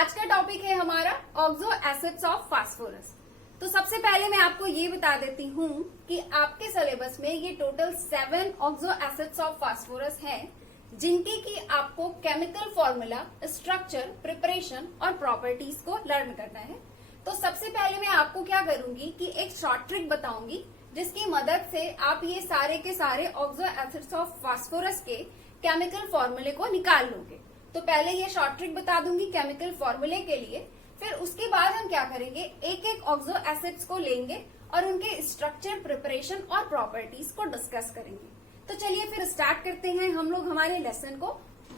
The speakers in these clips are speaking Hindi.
आज का टॉपिक है हमारा ऑक्सो एसिड्स ऑफ फास्फोरस। तो सबसे पहले मैं आपको ये बता देती हूँ कि आपके सिलेबस में ये total 7 oxo acids of phosphorus हैं, जिनकी की आपको केमिकल फॉर्मूला, स्ट्रक्चर, प्रिपरेशन और प्रॉपर्टीज को लर्न करना है। तो सबसे पहले मैं आपको क्या करूंगी कि एक शॉर्ट ट्रिक बताऊंगी, जिसकी मदद से आप ये सारे के सारे ऑक्सो एसिड्स ऑफ फास्फोरस के केमिकल फॉर्मूले को निकाल लोगे। तो पहले ये शॉर्ट ट्रिक बता दूंगी केमिकल फॉर्मूले के लिए, फिर उसके बाद हम क्या करेंगे, एक एक ऑक्सो एसिड्स को लेंगे और उनके स्ट्रक्चर, प्रिपरेशन और प्रॉपर्टीज को डिस्कस करेंगे। तो चलिए फिर स्टार्ट करते हैं हम लोग हमारे लेसन को।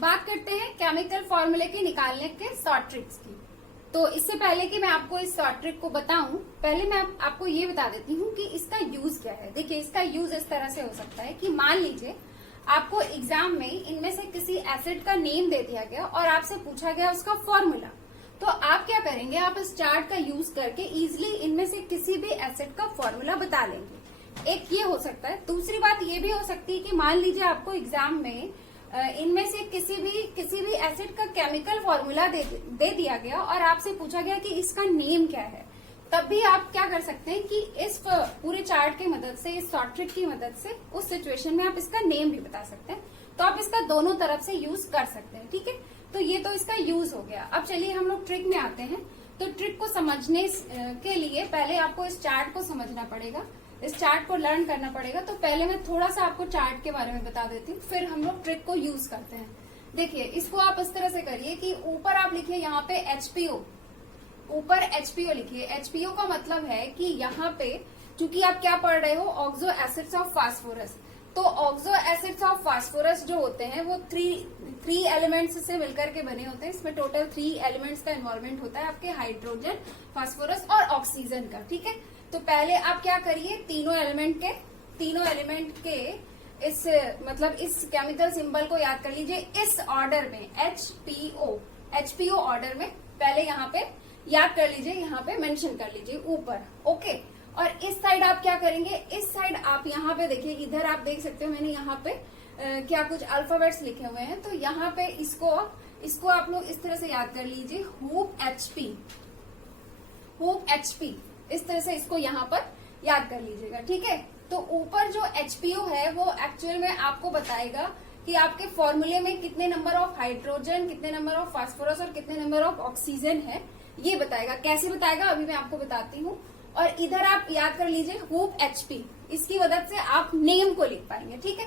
बात करते हैं केमिकल फॉर्मूले के निकालने के शॉर्ट ट्रिक्स की। तो इससे पहले कि मैं आपको इस शॉर्ट ट्रिक को बताऊं, पहले मैं आपको ये बता देती हूँ कि इसका यूज क्या है। देखिए, इसका यूज इस तरह से हो सकता है कि मान लीजिए आपको एग्जाम में इनमें से किसी एसिड का नेम दे दिया गया और आपसे पूछा गया उसका फॉर्मूला। तो आप क्या करेंगे, आप इस चार्ट का यूज करके इजिली इनमें से किसी भी एसिड का फॉर्मूला बता लेंगे। एक ये हो सकता है। दूसरी बात ये भी हो सकती है कि मान लीजिए आपको एग्जाम में इनमें से किसी भी एसिड का केमिकल फॉर्मूला दे दिया गया और आपसे पूछा गया कि इसका नेम क्या है। तब भी आप क्या कर सकते हैं कि इस पूरे चार्ट की मदद से, इस शॉर्ट ट्रिक की मदद से उस सिचुएशन में आप इसका नेम भी बता सकते हैं। तो आप इसका दोनों तरफ से यूज कर सकते हैं, ठीक है। तो ये तो इसका यूज हो गया। अब चलिए हम लोग ट्रिक में आते हैं। तो ट्रिक को समझने के लिए पहले आपको इस चार्ट को समझना पड़ेगा, इस चार्ट को लर्न करना पड़ेगा। तो पहले मैं थोड़ा सा आपको चार्ट के बारे में बता देती हूँ, फिर हम लोग ट्रिक को यूज करते हैं। देखिए, इसको आप इस तरह से करिए कि ऊपर आप लिखिए यहाँ पे HPO, ऊपर HPO लिखिए। HPO का मतलब है कि यहाँ पे चूंकि आप क्या पढ़ रहे हो, ऑक्सो एसिड्स ऑफ फास्फोरस। तो ऑक्सो एसिड्स ऑफ फास्फोरस जो होते हैं वो थ्री एलिमेंट्स से मिलकर के बने होते हैं। इसमें टोटल 3 एलिमेंट्स का इन्वॉल्वमेंट होता है, आपके हाइड्रोजन, फास्फोरस और ऑक्सीजन का, ठीक है। तो पहले आप क्या करिए, तीनों एलिमेंट के इस इस केमिकल सिंबल को याद कर लीजिए इस ऑर्डर में, HPO ऑर्डर में। पहले यहाँ पे याद कर लीजिए, यहाँ पे मेंशन कर लीजिए ऊपर, ओके। और इस साइड आप क्या करेंगे, इस साइड आप यहाँ पे देखिए, इधर आप देख सकते हो मैंने यहाँ पे क्या कुछ अल्फाबेट्स लिखे हुए हैं। तो यहाँ पे इसको आप लोग इस तरह से याद कर लीजिए, हूप HP, इस तरह से इसको यहाँ पर याद कर लीजिएगा, ठीक है। तो ऊपर जो HPO है वो एक्चुअल में आपको बताएगा कि आपके फॉर्मूले में कितने नंबर ऑफ हाइड्रोजन, कितने नंबर ऑफ फास्फोरस और कितने नंबर ऑफ ऑक्सीजन है, ये बताएगा। कैसे बताएगा अभी मैं आपको बताती हूँ। और इधर आप याद कर लीजिए हूप HP, इसकी मदद से आप नेम को लिख पाएंगे, ठीक है।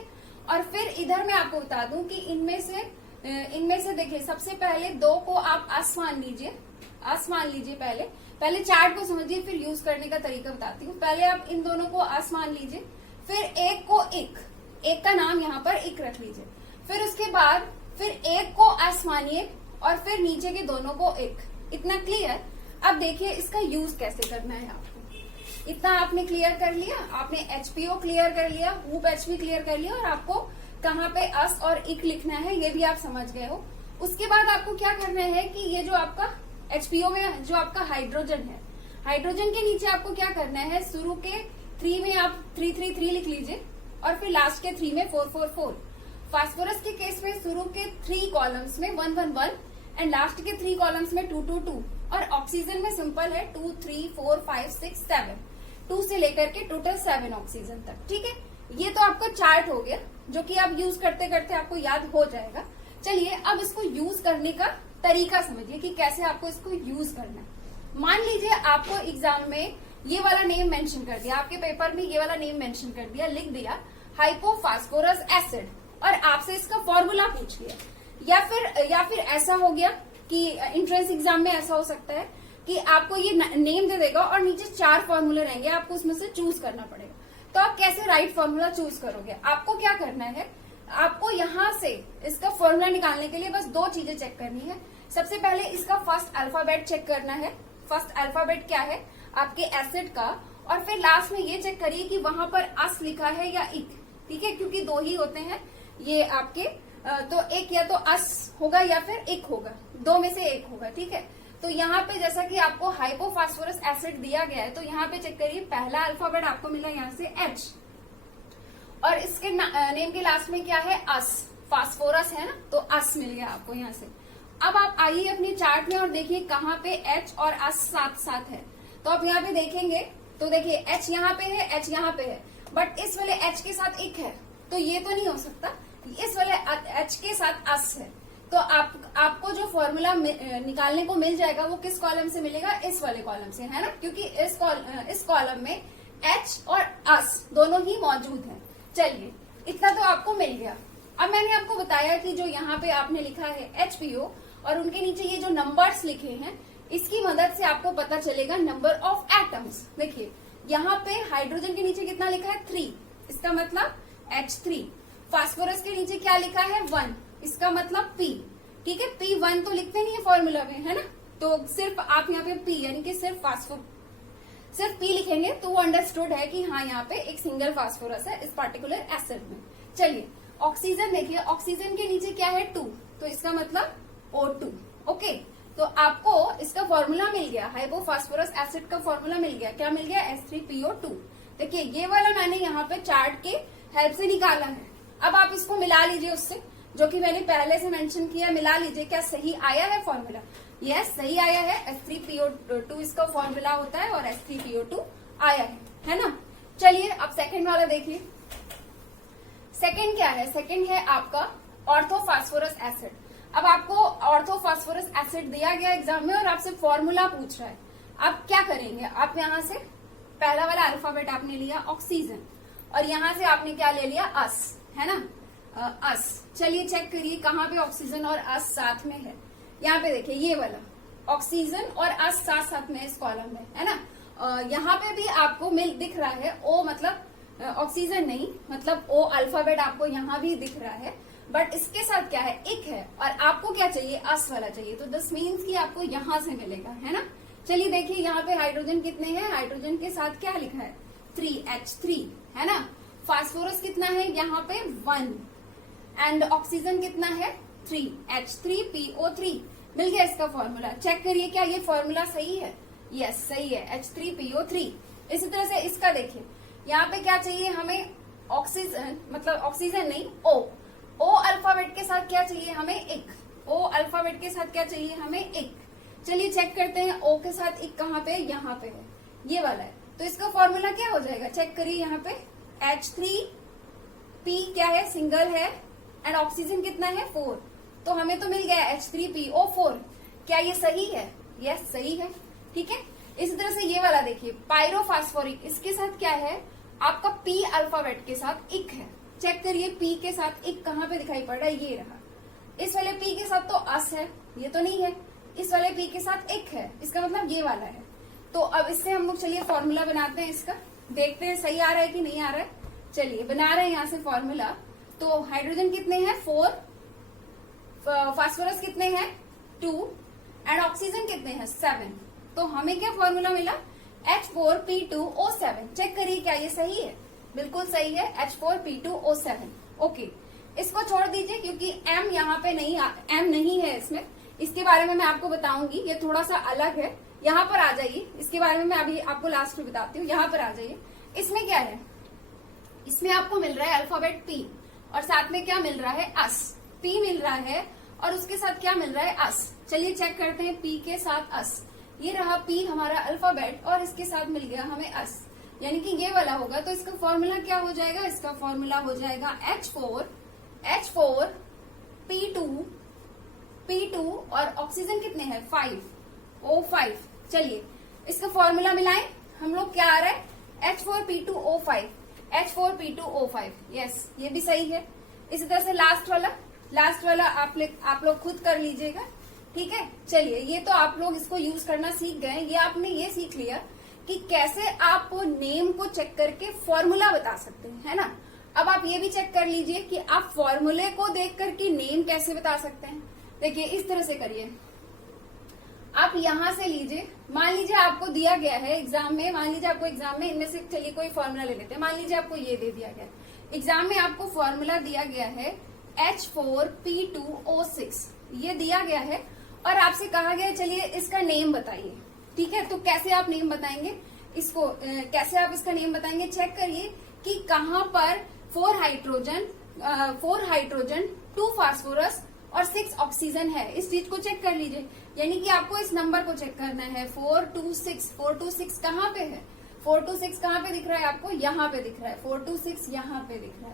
और फिर इधर मैं आपको बता दूं कि इनमें से देखिए, सबसे पहले 2 को आप अस मान लीजिए। पहले चार्ट को समझिए, फिर यूज करने का तरीका बताती हूँ। पहले आप इन दोनों को अस मान लीजिए, फिर एक को एक का नाम यहाँ पर इक रख लीजिए। फिर उसके बाद फिर एक को अस मानिए और फिर नीचे के दोनों को एक। इतना क्लियर। अब देखिए इसका यूज कैसे करना है आपको। इतना आपने क्लियर कर लिया, आपने HPO क्लियर कर लिया, हूप HP क्लियर कर लिया, और आपको कहाँ पे अस और इक लिखना है ये भी आप समझ गए हो। उसके बाद आपको क्या करना है कि ये जो आपका HPO में जो आपका हाइड्रोजन है, हाइड्रोजन के नीचे आपको क्या करना है, शुरू के 3 में आप 333 लिख लीजिए और फिर लास्ट के 3 में 444। फास्फोरस के केस में शुरू के 3 कॉलम्स में 111 एंड लास्ट के 3 कॉलम्स में 222। और ऑक्सीजन में सिंपल है 2 3 4 5 6 7, 2 से लेकर के टोटल 7 ऑक्सीजन तक, ठीक है। ये तो आपका चार्ट हो गया, जो कि आप यूज करते करते आपको याद हो जाएगा। चलिए अब इसको यूज करने का तरीका समझिए कि कैसे आपको इसको यूज करना है। मान लीजिए आपको एग्जाम में ये वाला नेम मेंशन कर दिया, आपके पेपर में ये वाला नेम मेंशन कर दिया, लिख दिया हाइपोफास्फोरस एसिड, और आपसे इसका फॉर्मूला पूछ लिया। या फिर ऐसा हो गया कि एंट्रेंस एग्जाम में ऐसा हो सकता है कि आपको ये नेम दे देगा और नीचे 4 फॉर्मूले रहेंगे, आपको उसमें से चूज करना पड़ेगा। तो आप कैसे राइट फॉर्मूला चूज करोगे, आपको क्या करना है, आपको यहाँ से इसका फॉर्मूला निकालने के लिए बस 2 चीजें चेक करनी है। सबसे पहले इसका फर्स्ट अल्फाबेट चेक करना है। फर्स्ट अल्फाबेट क्या है आपके एसिड का, और फिर लास्ट में ये चेक करिए कि वहां पर अस लिखा है या इक, ठीक है, क्योंकि 2 ही होते हैं ये आपके। तो एक या तो अस होगा या फिर इक होगा, 2 में से एक होगा, ठीक है। तो यहाँ पे जैसा कि आपको हाइपोफास्फोरस एसिड दिया गया है, तो यहाँ पे चेक करिए, पहला अल्फाबेट आपको मिला यहाँ से H, और इसके नेम के लास्ट में क्या है, अस, फास्फोरस है ना, तो अस मिल गया आपको यहाँ से। अब आप आइए अपने चार्ट में और देखिए कहाँ पे H और S साथ साथ है। तो आप यहाँ पे देखेंगे तो देखिए H यहाँ पे है, H यहाँ पे है, बट इस वाले H के साथ एक है, तो ये तो नहीं हो सकता। इस वाले H के साथ S है, तो आपको जो फॉर्मूला निकालने को मिल जाएगा वो किस कॉलम से मिलेगा? इस वाले कॉलम से, है ना, क्योंकि इस कॉलम में H और S दोनों ही मौजूद हैं। चलिए, इतना तो आपको मिल गया। अब मैंने आपको बताया कि जो यहाँ पे आपने लिखा है HPO और उनके नीचे ये जो नंबर्स लिखे हैं, इसकी मदद से आपको पता चलेगा नंबर ऑफ एटम्स। देखिए यहाँ पे हाइड्रोजन के नीचे कितना लिखा है? 3, इसका मतलब H3। फास्फोरस के नीचे क्या लिखा है? 1, इसका मतलब P। ठीक है, P1 तो लिखते नहीं है फॉर्मूला में, है ना, तो सिर्फ आप यहाँ पे P यानी कि सिर्फ P लिखेंगे तो वो अंडरस्टूड है कि हाँ यहाँ पे एक सिंगल फास्फोरस है इस पार्टिकुलर एसिड में। चलिए, ऑक्सीजन देखिए, ऑक्सीजन के नीचे क्या है? 2, तो इसका मतलब O2। ओके, तो आपको इसका फॉर्मूला मिल गया, हाइपोफॉस्फोरस एसिड का फॉर्मूला मिल गया। क्या मिल गया? H3PO2। देखिए ये वाला मैंने यहाँ पे चार्ट के हेल्प से निकाला है। अब आप इसको मिला लीजिए उससे, जो कि मैंने पहले से मेंशन किया, मिला लीजिए। क्या सही आया है फॉर्मूला? यस, सही आया है। H3PO2 इसका फॉर्मूला होता है और H3PO2 आया है ना। चलिए अब सेकंड वाला देखिए। सेकंड क्या है? सेकंड है आपका ऑर्थोफॉस्फोरस एसिड। अब आपको ऑर्थोफॉस्फोरस एसिड दिया गया एग्जाम में और आपसे फॉर्मूला पूछ रहा है। आप क्या करेंगे? आप यहाँ से पहला वाला अल्फाबेट आपने लिया ऑक्सीजन, और यहाँ से आपने क्या ले लिया? अस, है ना, अस। चलिए चेक करिए कहाँ पे ऑक्सीजन और अस साथ में है। यहाँ पे देखिए ये वाला ऑक्सीजन और अस साथ साथ में इस कॉलम में, है ना। यहाँ पे भी आपको दिख रहा है ओ, मतलब ऑक्सीजन नहीं, मतलब ओ अल्फाबेट आपको यहाँ भी दिख रहा है, बट इसके साथ क्या है? एक है, और आपको क्या चाहिए? अस वाला चाहिए, तो दिस मीन्स कि आपको यहाँ से मिलेगा, है ना। चलिए देखिए यहाँ पे हाइड्रोजन कितने हैं? हाइड्रोजन के साथ क्या लिखा है? 3H3, है ना। फास्फोरस कितना है? यहाँ पे 1, एंड ऑक्सीजन कितना है? 3H3PO3। मिल गया इसका फॉर्मूला। चेक करिए क्या ये फॉर्मूला सही है? यस, सही है, H3PO3। इसी तरह से इसका देखिए, यहाँ पे क्या चाहिए हमें? ऑक्सीजन, मतलब ऑक्सीजन नहीं, ओ अल्फाबेट के साथ क्या चाहिए हमें? एक। ओ अल्फाबेट के साथ क्या चाहिए हमें? एक। चलिए चेक करते हैं ओ के साथ एक कहाँ पे? यहाँ पे है, ये वाला है। तो इसका फॉर्मूला क्या हो जाएगा? चेक करिए यहाँ पे H3P क्या है? सिंगल है, एंड ऑक्सीजन कितना है? 4। तो हमें तो मिल गया H3PO4। क्या ये सही है? यस, सही है। ठीक है, इसी तरह से ये वाला देखिए पायरोफॉस्फोरिक, इसके साथ क्या है? आपका P अल्फाबेट के साथ एक है। चेक करिए P के साथ एक कहाँ पे दिखाई पड़ रहा है? ये रहा। इस वाले P के साथ तो अस है, ये तो नहीं है। इस वाले P के साथ एक है, इसका मतलब ये वाला है। तो अब इससे हम लोग चलिए फॉर्मूला बनाते हैं इसका, देखते हैं सही आ रहा है कि नहीं आ रहा है। चलिए बना रहे हैं यहाँ से फॉर्मूला। तो हाइड्रोजन कितने हैं? 4, फास्फोरस कितने हैं? 2, एंड ऑक्सीजन कितने हैं? 7। तो हमें क्या फॉर्मूला मिला? H4P2O7। चेक करिए क्या ये सही है? बिल्कुल सही है, H4P2O7। ओके, इसको छोड़ दीजिए क्योंकि M यहाँ पे M नहीं है इसमें। इसके बारे में मैं आपको बताऊंगी, ये थोड़ा सा अलग है। यहाँ पर आ जाइए, इसके बारे में मैं अभी आपको लास्ट में बताती हूँ। यहाँ पर आ जाइए, इसमें क्या है? इसमें आपको मिल रहा है अल्फाबेट P, और साथ में क्या मिल रहा है? अस। P मिल रहा है और उसके साथ क्या मिल रहा है? अस। चलिए चेक करते हैं P के साथ अस। ये रहा P हमारा अल्फाबेट, और इसके साथ मिल गया हमें अस, यानी कि ये वाला होगा। तो इसका फॉर्मूला क्या हो जाएगा? इसका फॉर्मूला हो जाएगा H4P2 और ऑक्सीजन कितने हैं? 5O5। चलिए इसका फॉर्मूला मिलाएं हम लोग, क्या आ रहा है? H4P2O5। यस, ये भी सही है। इसी तरह से लास्ट वाला आप लोग खुद कर लीजिएगा, ठीक है। चलिए, ये तो आप लोग इसको यूज करना सीख गए। ये आपने ये सीख लिया कि कैसे आप नेम को चेक करके फॉर्मूला बता सकते हैं, है ना। अब आप ये भी चेक कर लीजिए कि आप फॉर्मूले को देख करके नेम कैसे बता सकते हैं। देखिए इस तरह से करिए, आप यहां से लीजिए, मान लीजिए आपको दिया गया है एग्जाम में, मान लीजिए आपको एग्जाम में इनमें से चलिए कोई फॉर्मूला ले लेते हैं। मान लीजिए आपको ये दे दिया गया एग्जाम में, आपको फॉर्मूला दिया गया है H4P2O6, ये दिया गया है, और आपसे कहा गया है चलिए इसका नेम बताइए, ठीक है। तो कैसे आप नेम बताएंगे इसको, कैसे आप इसका नेम बताएंगे? चेक करिए कि कहाँ पर 4 हाइड्रोजन 2 फास्फोरस और 6 ऑक्सीजन है। इस चीज को चेक कर लीजिए, यानी कि आपको इस नंबर को चेक करना है 426। 426 कहाँ पे है? 426 कहाँ पे दिख रहा है आपको? यहाँ पे दिख रहा है। 426 यहाँ पे दिख रहा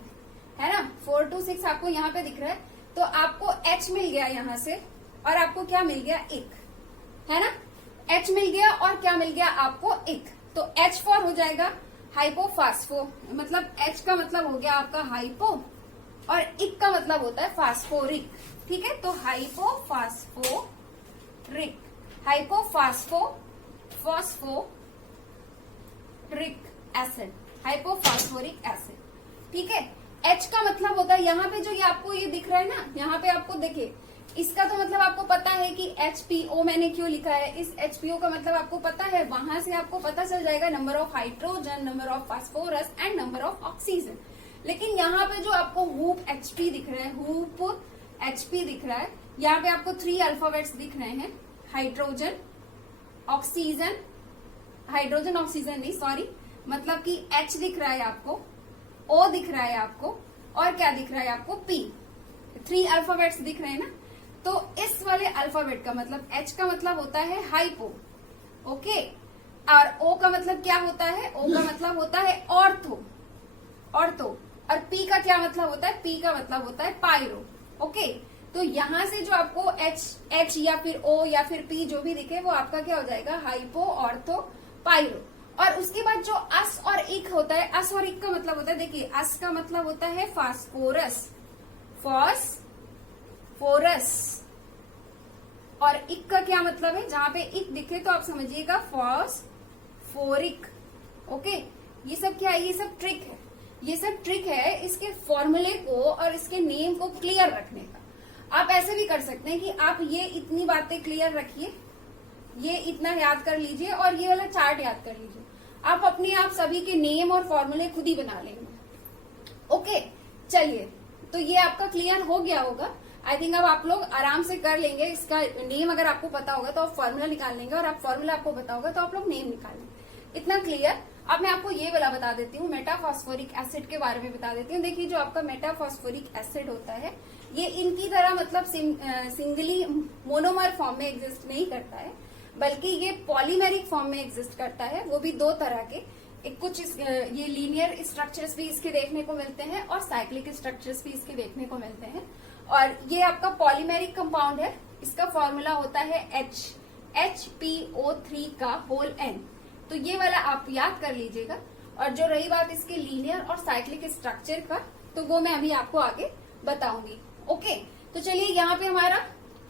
है ना? 426 आपको यहाँ पे दिख रहा है। तो आपको H मिल गया यहाँ से, और आपको क्या मिल गया? 1, है ना? H मिल गया और क्या मिल गया आपको? 1। तो H फॉर हो जाएगा हाइपोफास्फो, मतलब H का मतलब हो गया आपका हाइपो, और इक का मतलब होता है फास्फोरिक। ठीक है, तो हाइपोफास्फोरिक, फास्फोरिक एसिड, हाइपोफास्फोरिक एसिड। ठीक है, H का मतलब होता है, यहाँ पे जो ये आपको ये दिख रहा है ना, यहाँ पे आपको देखिए, इसका तो मतलब आपको पता है कि HPO मैंने क्यों लिखा है। इस HPO का मतलब आपको पता है, वहां से आपको पता चल जाएगा number of hydrogen, number of phosphorus and number of oxygen. लेकिन यहाँ पे जो आपको हूप HP दिख रहा है, हूप HP दिख रहा है, यहाँ पे आपको 3 अल्फाबेट्स दिख रहे हैं, हाइड्रोजन ऑक्सीजन, हाइड्रोजन ऑक्सीजन नहीं सॉरी, मतलब कि H दिख रहा है आपको, O दिख रहा है आपको, और क्या दिख रहा है आपको? P। 3 अल्फाबेट्स दिख रहे हैं ना, तो इस वाले अल्फाबेट का मतलब H का मतलब होता है हाइपो, ओके, और O का मतलब क्या होता है? O का मतलब होता है ऑर्थो, ऑर्थो, और P का क्या मतलब होता है? P का मतलब होता है पायरो, ओके। तो यहां से जो आपको H या फिर O या फिर P जो भी दिखे वो आपका क्या हो जाएगा? Hypo, ortho, pyro. और उसके बाद जो अस और इक होता है, अस और इक का मतलब होता है, देखिए अस का मतलब होता है फास्फोरस, फॉस्फोरस, और इक का क्या मतलब है? जहां पे इक दिखे तो आप समझिएगा फॉस्फोरिक, ओके। ये सब क्या है? ये सब ट्रिक है, ये सब ट्रिक है इसके फॉर्मूले को और इसके नेम को क्लियर रखने का। आप ऐसे भी कर सकते हैं कि आप ये इतनी बातें क्लियर रखिए, ये इतना याद कर लीजिए और ये वाला चार्ट याद कर लीजिए, आप अपने आप सभी के नेम और फॉर्मूले खुद ही बना लेंगे, ओके। चलिए, तो ये आपका क्लियर हो गया होगा आई थिंक। अब आप लोग आराम से कर लेंगे, इसका नेम अगर आपको पता होगा तो आप फॉर्मूला निकाल लेंगे, और आप फॉर्मूला आपको पता होगा तो आप लोग नेम निकाल लेंगे, इतना क्लियर। अब मैं आपको ये वाला बता देती हूँ, मेटाफॉस्फोरिक एसिड के बारे में बता देती हूँ। देखिए, जो आपका मेटाफॉस्फोरिक एसिड होता है, ये इनकी तरह मतलब सिंगली मोनोमर फॉर्म में एग्जिस्ट नहीं करता है, बल्कि ये पॉलीमेरिक फॉर्म में एग्जिस्ट करता है, वो भी 2 तरह के। एक कुछ ये लीनियर स्ट्रक्चर्स भी इसके देखने को मिलते हैं और साइक्लिक स्ट्रक्चर्स भी इसके देखने को मिलते हैं। और ये आपका पॉलीमेरिक कंपाउंड है, इसका फॉर्मूला होता है HPO3 का होल N। तो ये वाला आप याद कर लीजिएगा। और जो रही बात इसके लीनियर और साइक्लिक स्ट्रक्चर का, तो वो मैं अभी आपको आगे बताऊंगी, ओके। तो चलिए, यहाँ पे हमारा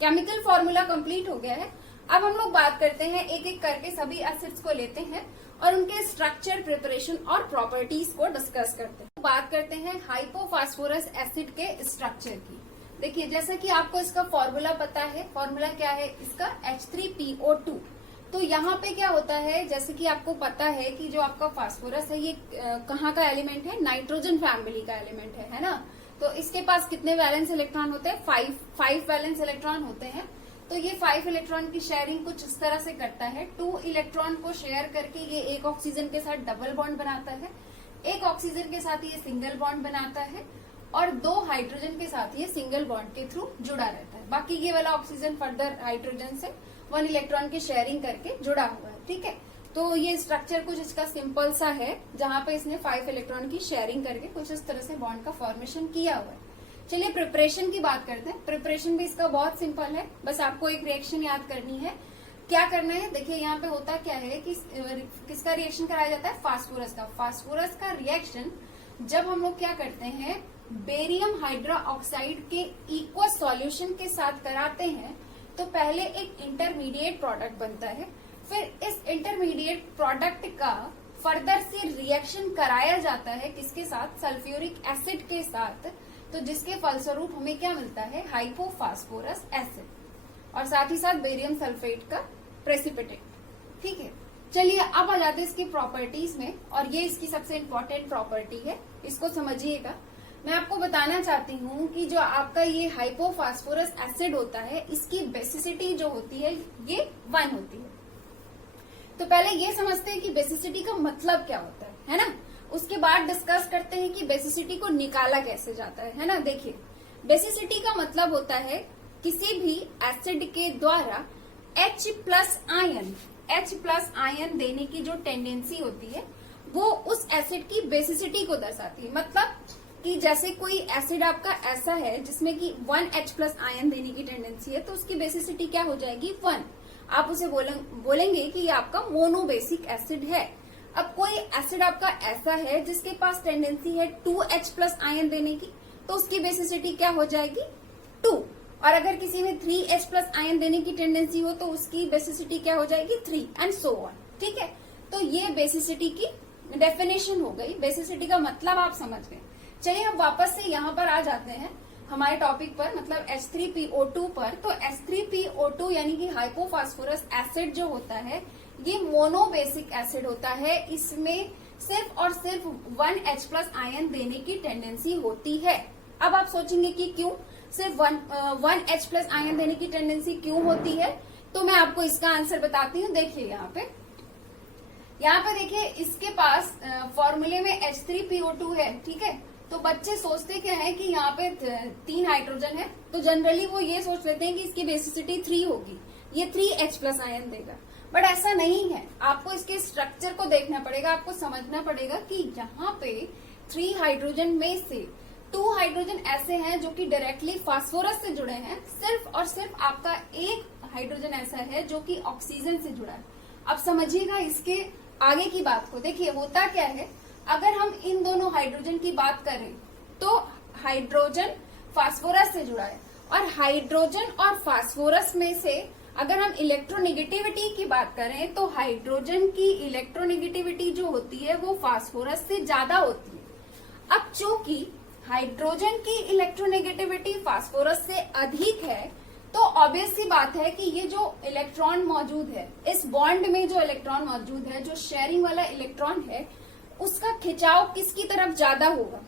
केमिकल फॉर्मूला कंप्लीट हो गया है। अब हम लोग बात करते हैं, एक एक करके सभी एसिड्स को लेते हैं और उनके स्ट्रक्चर, प्रिपरेशन और प्रॉपर्टीज को डिस्कस करते हैं। बात करते हैं हाइपोफास्फोरस एसिड के स्ट्रक्चर की। देखिए, जैसा कि आपको इसका फॉर्मूला पता है, फॉर्मूला क्या है इसका? H3PO2। तो यहाँ पे क्या होता है, जैसे कि आपको पता है कि जो आपका फास्फोरस है ये कहाँ का एलिमेंट है? नाइट्रोजन फैमिली का एलिमेंट है ना। तो इसके पास कितने वैलेंस इलेक्ट्रॉन होते हैं? 5 वैलेंस इलेक्ट्रॉन होते हैं। तो ये 5 इलेक्ट्रॉन की शेयरिंग कुछ इस तरह से करता है, 2 इलेक्ट्रॉन को शेयर करके ये एक ऑक्सीजन के साथ डबल बॉन्ड बनाता है, एक ऑक्सीजन के साथ ये सिंगल बॉन्ड बनाता है, और 2 हाइड्रोजन के साथ ये सिंगल बॉन्ड के थ्रू जुड़ा रहता है। बाकी ये वाला ऑक्सीजन फर्दर हाइड्रोजन से 1 इलेक्ट्रॉन की शेयरिंग करके जुड़ा हुआ है, ठीक है। तो ये स्ट्रक्चर कुछ इसका सिंपल सा है, जहां पे इसने 5 इलेक्ट्रॉन की शेयरिंग करके कुछ इस तरह से बॉन्ड का फॉर्मेशन किया हुआ है। चलिए, प्रिपरेशन की बात करते हैं। प्रिपरेशन भी इसका बहुत सिंपल है, बस आपको एक रिएक्शन याद करनी है। क्या करना है? देखिए, यहाँ पे होता क्या है कि किसका रिएक्शन कराया जाता है? फास्फोरस का। फास्फोरस का रिएक्शन जब हम लोग क्या करते हैं, बेरियम हाइड्रा ऑक्साइड के इक्वस सॉल्यूशन के साथ कराते हैं, तो पहले एक इंटरमीडिएट प्रोडक्ट बनता है, फिर इस इंटरमीडिएट प्रोडक्ट का फर्दर से रिएक्शन कराया जाता है किसके साथ? सल्फ्यूरिक एसिड के साथ। तो जिसके फलस्वरूप हमें क्या मिलता है? हाइपोफास्फोरस एसिड, और साथ ही साथ बेरियम सल्फेट का प्रेसिपिटेट, ठीक है। चलिए, अब आ जाते हैं इसकी प्रॉपर्टीज में, और ये इसकी सबसे इम्पोर्टेंट प्रॉपर्टी है, इसको समझिएगा। मैं आपको बताना चाहती हूँ कि जो आपका ये हाइपोफास्फोरस एसिड होता है, इसकी बेसिसिटी जो होती है ये 1 होती है। तो पहले ये समझते हैं कि बेसिसिटी का मतलब क्या होता है ना। उसके बाद डिस्कस करते हैं कि बेसिसिटी को निकाला कैसे जाता है ना। देखिए, बेसिसिटी का मतलब होता है किसी भी एसिड के द्वारा H प्लस आयन देने की जो टेंडेंसी होती है वो उस एसिड की बेसिसिटी को दर्शाती है। मतलब कि जैसे कोई एसिड आपका ऐसा है जिसमें कि 1H प्लस आयन देने की टेंडेंसी है तो उसकी बेसिसिटी क्या हो जाएगी 1। आप उसे बोलेंगे कि ये आपका मोनोबेसिक एसिड है। अब कोई एसिड आपका ऐसा है जिसके पास टेंडेंसी है 2H प्लस आयन देने की तो उसकी बेसिसिटी क्या हो जाएगी 2। और अगर किसी में 3H प्लस आयन देने की टेंडेंसी हो तो उसकी बेसिसिटी क्या हो जाएगी 3 एंड सो ऑन। ठीक है, तो ये बेसिसिटी की डेफिनेशन हो गई। बेसिसिटी का मतलब आप समझ गए। चलिए अब वापस से यहाँ पर आ जाते हैं हमारे टॉपिक पर, मतलब H3PO2 पर। तो H3PO2 यानी कि हाइपोफॉस्फोरस एसिड जो होता है ये मोनोबेसिक एसिड होता है। इसमें सिर्फ और सिर्फ 1H प्लस आयन देने की टेंडेंसी होती है। अब आप सोचेंगे कि क्यों सिर्फ 1H प्लस आयन देने की टेंडेंसी क्यों होती है, तो मैं आपको इसका आंसर बताती हूँ। देखिए यहाँ पे देखिए इसके पास फॉर्मूले में H3PO2 है। ठीक है, तो बच्चे सोचते क्या है कि यहाँ पे 3 हाइड्रोजन है तो जनरली वो ये सोच लेते हैं कि इसकी बेसिसिटी 3 होगी, ये 3H प्लस आयन देगा। बट ऐसा नहीं है, आपको इसके स्ट्रक्चर को देखना पड़ेगा। आपको समझना पड़ेगा कि यहाँ पे 3 हाइड्रोजन में से 2 हाइड्रोजन ऐसे हैं जो कि डायरेक्टली फास्फोरस से जुड़े हैं। सिर्फ और सिर्फ आपका एक हाइड्रोजन ऐसा है जो कि ऑक्सीजन से जुड़ा है। अब समझिएगा इसके आगे की बात को। देखिए होता क्या है, अगर हम इन दोनों हाइड्रोजन की बात करें तो हाइड्रोजन फास्फोरस से जुड़ा है और हाइड्रोजन और फास्फोरस में से अगर हम इलेक्ट्रोनेगेटिविटी की बात करें तो हाइड्रोजन की इलेक्ट्रोनेगेटिविटी जो होती है वो फास्फोरस से ज्यादा होती है। अब चूंकि हाइड्रोजन की इलेक्ट्रोनेगेटिविटी फास्फोरस से अधिक है तो ऑब्वियस सी बात है कि ये जो इलेक्ट्रॉन मौजूद है, इस बॉन्ड में जो इलेक्ट्रॉन मौजूद है, जो शेयरिंग वाला इलेक्ट्रॉन है, उसका खिंचाव किसकी तरफ ज्यादा होगा?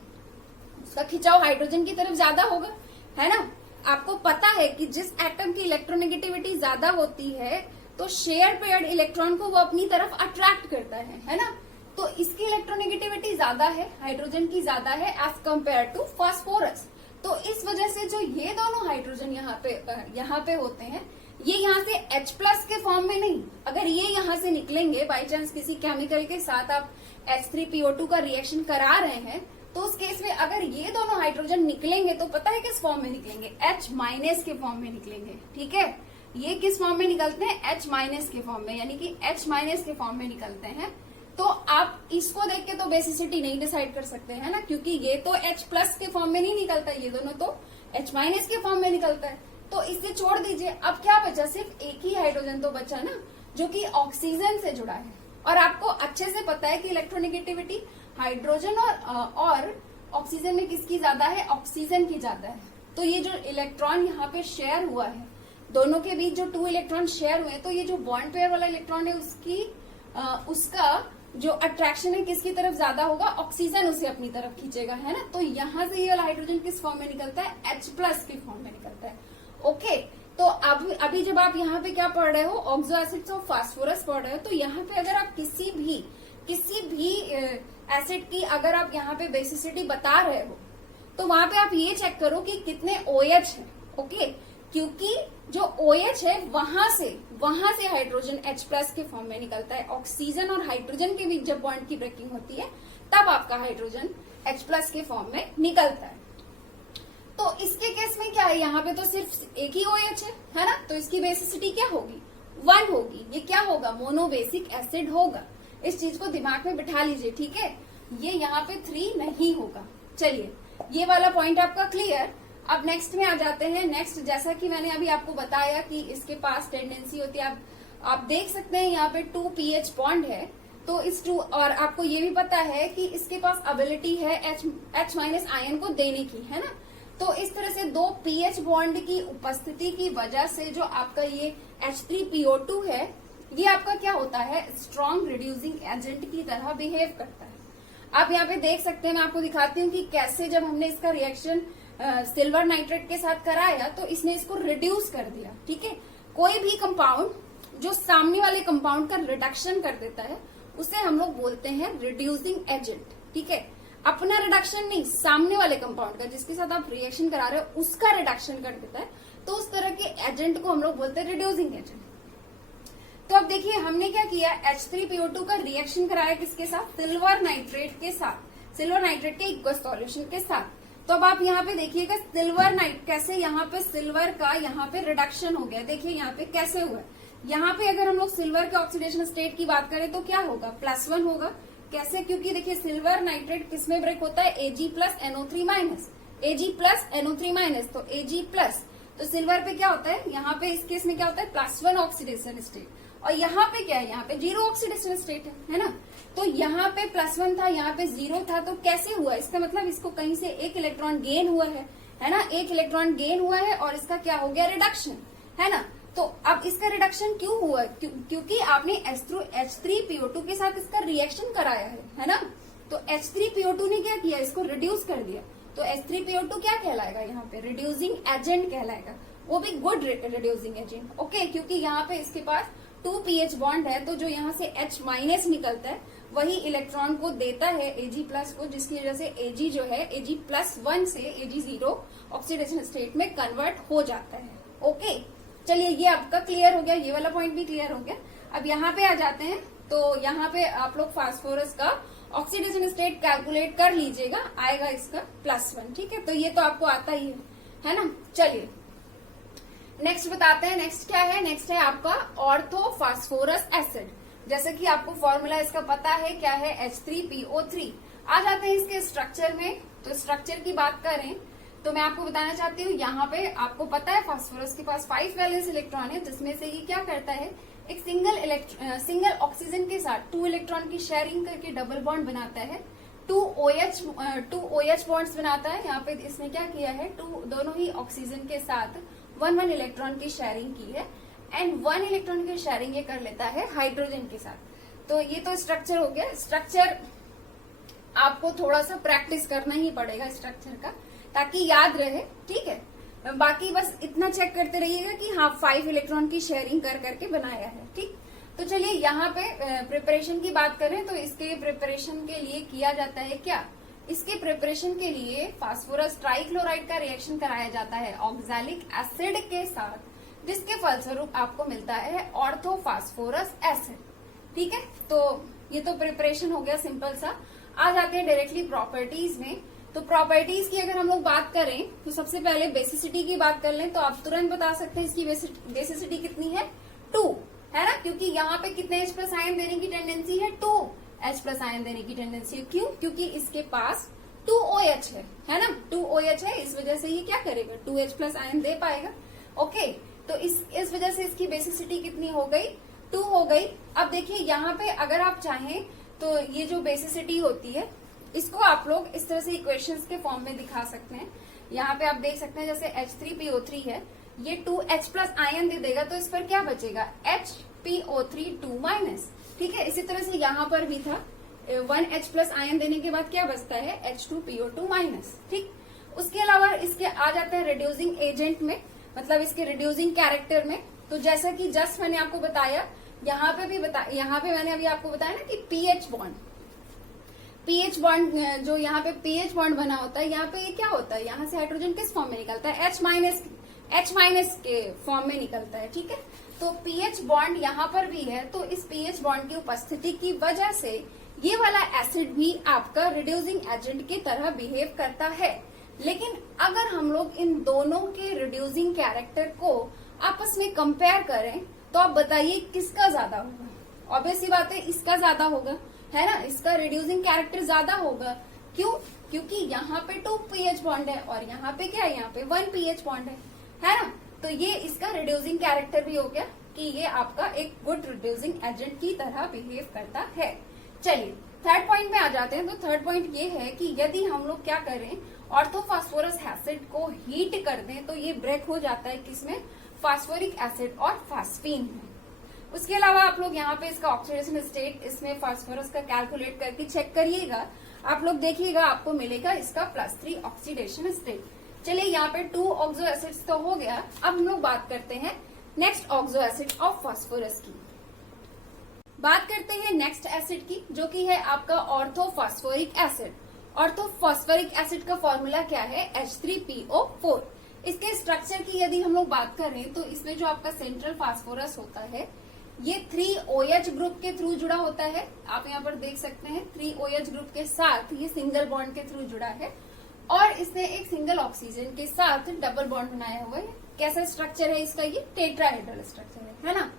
उसका खिंचाव हाइड्रोजन की तरफ ज्यादा होगा, है ना। आपको पता है कि जिस एटम की इलेक्ट्रोनेगेटिविटी ज्यादा होती है तो शेयर पेयर्ड इलेक्ट्रॉन को वो अपनी तरफ अट्रैक्ट करता है ना। तो इसकी इलेक्ट्रोनेगेटिविटी ज्यादा है, हाइड्रोजन की ज्यादा है एज कम्पेयर टू फास्फोरस। तो इस वजह से जो ये दोनों हाइड्रोजन यहाँ पे होते हैं, ये यहाँ से H प्लस के फॉर्म में नहीं, अगर ये यहाँ से निकलेंगे बाई चांस किसी केमिकल के साथ आप H3PO2 का रिएक्शन करा रहे हैं तो उस केस में अगर ये दोनों हाइड्रोजन निकलेंगे तो पता है किस फॉर्म में निकलेंगे? H माइनस के फॉर्म में निकलेंगे। ठीक है, ये किस फॉर्म में निकलते हैं? H माइनस के फॉर्म में, यानी कि H माइनस के फॉर्म में निकलते हैं। तो आप इसको देख के तो बेसिसिटी नहीं डिसाइड कर सकते हैं ना, क्योंकि ये तो H प्लस के फॉर्म में नहीं निकलता, ये दोनों तो H माइनस के फॉर्म में निकलता है। तो इसे छोड़ दीजिए। अब क्या बचा? सिर्फ एक ही हाइड्रोजन तो बचा ना, जो कि ऑक्सीजन से जुड़ा है। और आपको अच्छे से पता है कि इलेक्ट्रोनेगेटिविटी हाइड्रोजन और ऑक्सीजन में किसकी ज्यादा है? ऑक्सीजन की ज्यादा है। तो ये जो इलेक्ट्रॉन यहाँ पे शेयर हुआ है, दोनों के बीच जो 2 इलेक्ट्रॉन शेयर हुए, तो ये जो बॉन्ड पेयर वाला इलेक्ट्रॉन है उसका जो अट्रैक्शन है किसकी तरफ ज्यादा होगा? ऑक्सीजन उसे अपनी तरफ खींचेगा, है ना। तो यहाँ से ये वाला हाइड्रोजन किस फॉर्म में निकलता है? H प्लस के फॉर्म में निकलता है। ओके, तो अभी जब आप यहाँ पे क्या पढ़ रहे हो? ऑक्सो एसिड्स ऑफ फास्फोरस पढ़ रहे हो, तो यहाँ पे अगर आप किसी भी एसिड की अगर आप यहाँ पे बेसिसिटी बता रहे हो तो वहां पे आप ये चेक करो कि कितने OH है। ओके, क्योंकि जो OH है वहां से हाइड्रोजन H प्लस के फॉर्म में निकलता है। ऑक्सीजन और हाइड्रोजन के बीच जब बॉन्ड की ब्रेकिंग होती है तब आपका हाइड्रोजन H प्लस के फॉर्म में निकलता है। तो इसके केस में क्या है? यहाँ पे तो सिर्फ एक ही OH है ना, तो इसकी बेसिसिटी क्या होगी? 1 होगी। ये क्या होगा? मोनोबेसिक एसिड होगा। इस चीज को दिमाग में बिठा लीजिए, ठीक है। ये यहाँ पे 3 नहीं होगा। चलिए, ये वाला पॉइंट आपका क्लियर। अब नेक्स्ट में आ जाते हैं। नेक्स्ट, जैसा कि मैंने अभी आपको बताया कि इसके पास टेंडेंसी होती है, आप देख सकते हैं यहाँ पे 2 pH बॉन्ड है, तो इस 2, और आपको ये भी पता है कि इसके पास एबिलिटी है H माइनस आयन को देने की, है ना। तो इस तरह से 2 pH बॉन्ड की उपस्थिति की वजह से जो आपका ये H3PO2 है, ये आपका क्या होता है? स्ट्रॉन्ग रिड्यूसिंग एजेंट की तरह बिहेव करता है। आप यहाँ पे देख सकते हैं, मैं आपको दिखाती हूँ कि कैसे जब हमने इसका रिएक्शन सिल्वर नाइट्रेट के साथ कराया तो इसने इसको रिड्यूस कर दिया। ठीक है, कोई भी कंपाउंड जो सामने वाले कंपाउंड का रिडक्शन कर देता है उसे हम लोग बोलते हैं रिड्यूसिंग एजेंट। ठीक है, अपना रिडक्शन नहीं, सामने वाले कंपाउंड का जिसके साथ आप रिएक्शन करा रहे हो उसका रिडक्शन कर देता है तो उस तरह के एजेंट को हम लोग बोलते हैं रिड्यूसिंग एजेंट। तो अब देखिए हमने क्या किया, H3PO2 का रिएक्शन कराया किसके साथ, सिल्वर नाइट्रेट के साथ, सिल्वर नाइट्रेट के इक्वस सॉल्यूशन के साथ। तो अब आप यहाँ पे देखिएगा सिल्वर नाइट कैसे यहाँ पे सिल्वर का यहाँ पे रिडक्शन हो गया। देखिए यहाँ पे कैसे हुआ, यहाँ पे अगर हम लोग सिल्वर के ऑक्सीडेशन स्टेट की बात करें तो क्या होगा, +1 होगा। कैसे, क्योंकि देखिए सिल्वर नाइट्रेट किसमें ब्रेक होता है, Ag+NO3-, Ag+NO3-, तो Ag+, तो सिल्वर पे क्या होता है, यहाँ पे इस केस में क्या होता है, +1 ऑक्सीडेशन स्टेट, और यहाँ पे क्या है, यहाँ पे 0 ऑक्सीडेशन स्टेट है ना। तो यहाँ पे +1 था, यहाँ पे 0 था, तो कैसे हुआ, इसका मतलब इसको कहीं से एक इलेक्ट्रॉन गेन हुआ है ना, एक इलेक्ट्रॉन गेन हुआ है और इसका क्या हो गया, रिडक्शन, है ना। तो अब इसका रिडक्शन क्यों हुआ, क्योंकि आपने H3PO2 के साथ इसका रिएक्शन कराया है ना। तो H3PO2 ने क्या किया, इसको रिड्यूस कर दिया, तो H3PO2 क्या कहलाएगा, यहाँ पे रिड्यूसिंग एजेंट कहलाएगा, वो भी गुड रिड्यूसिंग एजेंट। ओके, क्योंकि यहाँ पे इसके पास 2pH बॉन्ड है, तो जो यहाँ से H- निकलता है वही इलेक्ट्रॉन को देता है Ag+ को, जिसकी वजह से Ag जो है Ag+1 से Ag0 ऑक्सीडेशन स्टेट में कन्वर्ट हो जाता है। ओके, चलिए ये आपका क्लियर हो गया, ये वाला पॉइंट भी क्लियर हो गया। अब यहाँ पे आ जाते हैं, तो यहाँ पे आप लोग फास्फोरस का ऑक्सीडेशन स्टेट कैलकुलेट कर लीजिएगा, आएगा इसका +1, ठीक है। तो ये तो आपको आता ही है ना। चलिए नेक्स्ट बताते हैं, नेक्स्ट क्या है, नेक्स्ट है आपका ऑर्थोफॉस्फोरस एसिड। जैसे कि आपको फॉर्मूला इसका पता है क्या है, H3PO3। आ जाते हैं इसके स्ट्रक्चर में, तो स्ट्रक्चर की बात करें तो मैं आपको बताना चाहती हूँ, यहाँ पे आपको पता है फास्फोरस के पास 5 वैलेंस इलेक्ट्रॉन है, जिसमें से ये क्या करता है, एक सिंगल ऑक्सीजन के साथ 2 इलेक्ट्रॉन की शेयरिंग करके डबल बॉन्ड बनाता है, 2 OH बॉन्ड्स बनाता है। यहाँ पे इसने क्या किया है, दोनों ही ऑक्सीजन के साथ 1 इलेक्ट्रॉन की शेयरिंग की है, एंड 1 इलेक्ट्रॉन की शेयरिंग ये कर लेता है हाइड्रोजन के साथ। तो ये तो स्ट्रक्चर हो गया। स्ट्रक्चर आपको थोड़ा सा प्रैक्टिस करना ही पड़ेगा स्ट्रक्चर का, ताकि याद रहे, ठीक है। बाकी बस इतना चेक करते रहिएगा कि हाँ 5 इलेक्ट्रॉन की शेयरिंग कर करके बनाया है, ठीक। तो चलिए यहाँ पे प्रिपरेशन की बात करें तो इसके प्रिपरेशन के लिए किया जाता है क्या, इसके प्रिपरेशन के लिए फास्फोरस ट्राइक्लोराइड का रिएक्शन कराया जाता है ऑक्सैलिक एसिड के साथ, जिसके फलस्वरूप आपको मिलता है ऑर्थोफॉस्फोरस एसिड, ठीक है। तो ये तो प्रिपरेशन हो गया सिंपल सा। आ जाते हैं डायरेक्टली प्रॉपर्टीज में। तो प्रॉपर्टीज की अगर हम लोग बात करें तो सबसे पहले बेसिसिटी की बात कर लें तो आप तुरंत बता सकते हैं इसकी बेसिसिटी कितनी है, 2, है ना, क्योंकि यहाँ पे कितने H+ आयन देने की टेंडेंसी है, 2 H+ आयन देने की टेंडेंसी है। क्यों, क्योंकि इसके पास 2 OH है ना, 2 OH है, इस वजह से ये क्या करेगा, 2 H+ आयन दे पाएगा। ओके, तो इस वजह से इसकी बेसिसिटी कितनी हो गई, 2 हो गई। अब देखिए यहाँ पे अगर आप चाहें तो ये जो बेसिसिटी होती है इसको आप लोग इस तरह से इक्वेशंस के फॉर्म में दिखा सकते हैं। यहाँ पे आप देख सकते हैं जैसे H3PO3 है, ये 2 H+ आयन दे देगा, तो इस पर क्या बचेगा, HPO3 2-, ठीक है। इसी तरह से यहाँ पर भी था, 1 H+ आयन देने के बाद क्या बचता है, H2PO2-, ठीक। उसके अलावा इसके आ जाते हैं रिड्यूसिंग एजेंट में, मतलब इसके रिड्यूसिंग कैरेक्टर में। तो जैसा कि जस्ट मैंने आपको बताया, यहाँ पे मैंने अभी आपको बताया ना कि पीएच बॉन्ड जो यहाँ पे पीएच बॉन्ड बना होता है, यहाँ पे ये क्या होता है, यहाँ से हाइड्रोजन किस फॉर्म में निकलता है, H- के फॉर्म में निकलता है, ठीक है। तो पीएच बॉन्ड यहाँ पर भी है, तो इस पीएच बॉन्ड की उपस्थिति की वजह से ये वाला एसिड भी आपका रिड्यूसिंग एजेंट की तरह बिहेव करता है। लेकिन अगर हम लोग इन दोनों के रिड्यूसिंग कैरेक्टर को आपस में कंपेयर करें तो आप बताइए किसका ज्यादा होगा। ऑब्वियस सी बात है, इसका ज्यादा होगा, है ना, इसका रिड्यूसिंग कैरेक्टर ज्यादा होगा। क्यों, क्योंकि यहाँ पे 2 pH बॉन्ड है और यहाँ पे क्या है, यहाँ पे 1 pH बॉन्ड है ना। तो ये इसका रिड्यूसिंग कैरेक्टर भी हो गया कि ये आपका एक गुड रिड्यूसिंग एजेंट की तरह बिहेव करता है। चलिए थर्ड पॉइंट में आ जाते हैं। तो थर्ड पॉइंट ये है कि यदि हम लोग क्या करें, ऑर्थोफॉस्फोरस एसिड को हीट कर दें तो ये ब्रेक हो जाता है किसमें, फास्फोरिक एसिड और फास्फीन में। उसके अलावा आप लोग यहाँ पे इसका ऑक्सीडेशन स्टेट इसमें फास्फोरस का कैलकुलेट करके चेक करिएगा, आप लोग देखिएगा आपको मिलेगा इसका +3 ऑक्सीडेशन स्टेट। चलिए यहाँ पे 2 ऑक्सो एसिड्स तो हो गया। अब हम लोग बात करते हैं next oxo acid of phosphorus की। बात करते हैं नेक्स्ट एसिड की, जो कि है आपका ऑर्थोफॉस्फोरिक एसिड। ऑर्थोफॉस्फोरिक एसिड का फॉर्मूला क्या है, H3PO4। इसके स्ट्रक्चर की यदि हम लोग बात करें तो इसमें जो आपका सेंट्रल फास्फोरस होता है ये 3OH ग्रुप के थ्रू जुड़ा होता है। आप यहाँ पर देख सकते हैं 3OH ग्रुप के साथ ये सिंगल बॉन्ड के थ्रू जुड़ा है और इसने एक सिंगल ऑक्सीजन के साथ डबल बॉन्ड बनाया हुआ है। कैसा स्ट्रक्चर है इसका? ये टेट्राहेड्रल स्ट्रक्चर है ना।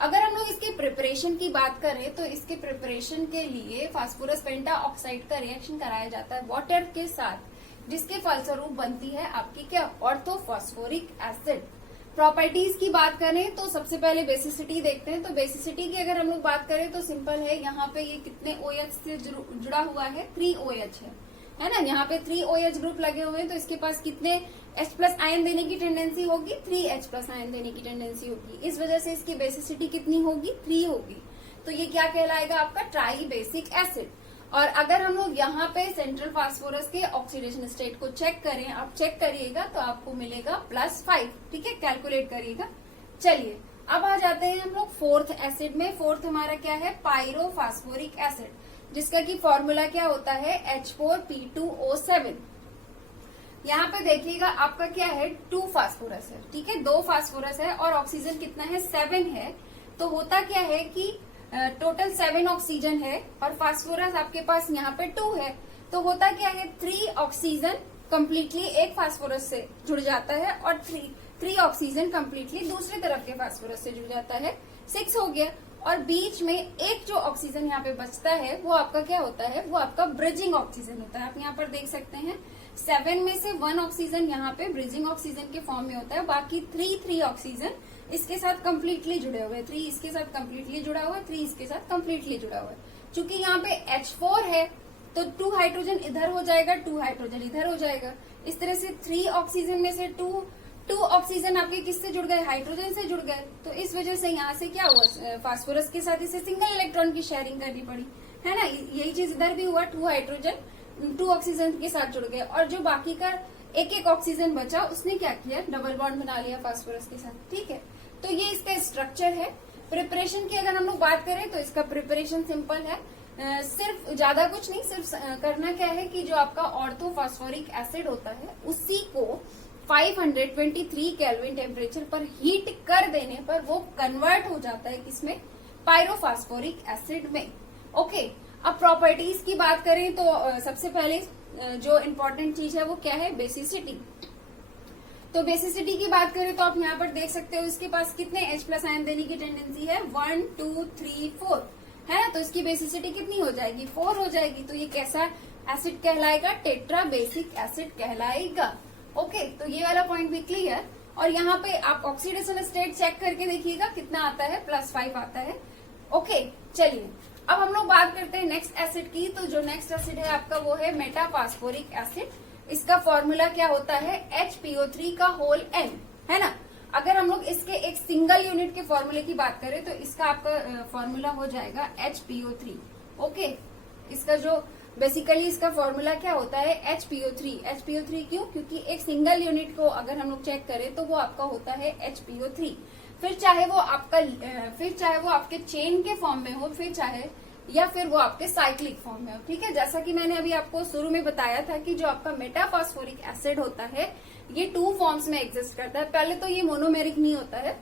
अगर हम लोग इसके प्रिपरेशन की बात करें तो इसके प्रिपरेशन के लिए फास्फोरस पेंटा ऑक्साइड का रिएक्शन कराया जाता है वाटर के साथ, जिसके फलस्वरूप बनती है आपकी क्या? Orthophosphoric acid. प्रॉपर्टीज की बात करें तो सबसे पहले बेसिसिटी देखते हैं। तो बेसिसिटी की अगर हम लोग बात करें तो सिंपल है, यहाँ पे ये कितने OH से जुड़ा हुआ है? 3OH है ना। यहाँ पे 3OH ग्रुप लगे हुए हैं तो इसके पास कितने H+ आयन देने की टेंडेंसी होगी? 3H+ आयन देने की टेंडेंसी होगी। इस वजह से इसकी बेसिसिटी कितनी होगी? 3 होगी। तो ये क्या कहलाएगा? आपका ट्राई बेसिक एसिड। और अगर हम लोग यहाँ पे सेंट्रल फास्फोरस के ऑक्सीडेशन स्टेट को चेक करें, आप चेक करिएगा तो आपको मिलेगा +5। ठीक है, कैलकुलेट करिएगा। चलिए अब आ जाते हैं हम लोग फोर्थ एसिड में। फोर्थ हमारा क्या है? पायरोफास्फोरिक एसिड, जिसका की फॉर्मूला क्या होता है? H4P2O7। यहाँ पे देखिएगा आपका क्या है? 2 फास्फोरस है। ठीक है, 2 फास्फोरस है और ऑक्सीजन कितना है? 7 है। तो होता क्या है कि टोटल 7 ऑक्सीजन है और फास्फोरस आपके पास यहाँ पे 2 है। तो होता क्या है? 3 ऑक्सीजन कम्प्लीटली एक फास्फोरस से जुड़ जाता है और 3 ऑक्सीजन कम्प्लीटली दूसरे तरफ के फास्फोरस से जुड़ जाता है। 6 हो गया। और बीच में एक जो ऑक्सीजन यहाँ पे बचता है वो आपका क्या होता है? वो आपका ब्रिजिंग ऑक्सीजन होता है। आप यहाँ पर देख सकते हैं 7 में से 1 ऑक्सीजन यहाँ पे ब्रिजिंग ऑक्सीजन के फॉर्म में होता है। बाकी 3 ऑक्सीजन इसके साथ कंप्लीटली जुड़े हुए हैं। 3 इसके साथ कंप्लीटली जुड़ा हुआ है, 3 इसके साथ कंप्लीटली जुड़ा हुआ है। चूंकि यहाँ पे H4 है तो 2 हाइड्रोजन इधर हो जाएगा, 2 हाइड्रोजन इधर हो जाएगा। इस तरह से 3 ऑक्सीजन में से 2 ऑक्सीजन आपके किससे जुड़ गए? हाइड्रोजन से जुड़ गए। तो इस वजह से यहाँ से क्या हुआ? फास्फोरस के साथ इसे सिंगल इलेक्ट्रॉन की शेयरिंग करनी पड़ी, है ना। यही चीज इधर भी हुआ, 2 हाइड्रोजन 2 ऑक्सीजन के साथ जुड़ गए और जो बाकी का एक ऑक्सीजन बचा उसने क्या किया? डबल बॉन्ड बना लिया फास्फोरस के साथ। ठीक है, तो ये इसका स्ट्रक्चर है। प्रिपरेशन की अगर हम लोग बात करें तो इसका प्रिपरेशन सिंपल है। सिर्फ ज्यादा कुछ नहीं, सिर्फ करना क्या है कि जो आपका ऑर्थोफॉस्फोरिक एसिड होता है उसी को 523 केल्विन टेम्परेचर पर हीट कर देने पर वो कन्वर्ट हो जाता है किसमें? पायरोफॉस्फोरिक एसिड में। ओके, अब प्रॉपर्टीज की बात करें तो सबसे पहले जो इम्पोर्टेंट चीज है वो क्या है? बेसिसिटी। तो बेसिसिटी की बात करें तो आप यहाँ पर देख सकते हो इसके पास कितने H+ आयन देने की टेंडेंसी है? 1 2 3 4 है ना। तो इसकी बेसिसिटी कितनी हो जाएगी? 4 हो जाएगी। तो ये कैसा एसिड कहलाएगा? टेट्रा बेसिक एसिड कहलाएगा। ओके, तो ये वाला पॉइंट भी क्लियर। और यहाँ पे आप ऑक्सीडेशन स्टेट चेक करके देखिएगा कितना आता है? +5 आता है। ओके, चलिए अब हम लोग बात करते हैं नेक्स्ट एसिड की। तो जो नेक्स्ट एसिड है आपका वो है मेटाफॉस्फोरिक एसिड। इसका फॉर्मूला क्या होता है? HPO3 का होल N, है ना। अगर हम लोग इसके एक सिंगल यूनिट के फॉर्मूले की बात करें तो इसका आपका फॉर्मूला हो जाएगा HPO3। ओके, इसका जो बेसिकली इसका फॉर्मूला क्या होता है? HPO3। HPO3 क्यों? क्योंकि एक सिंगल यूनिट को अगर हम लोग चेक करें तो वो आपका होता है HPO3। फिर चाहे वो आपके चेन के फॉर्म में हो, फिर वो आपके साइक्लिक फॉर्म में हो। ठीक है, जैसा कि मैंने अभी आपको शुरू में बताया था कि जो आपका मेटाफॉस्फोरिक एसिड होता है ये 2 फॉर्म्स में एग्जिस्ट करता है। पहले तो ये मोनोमेरिक नहीं होता है,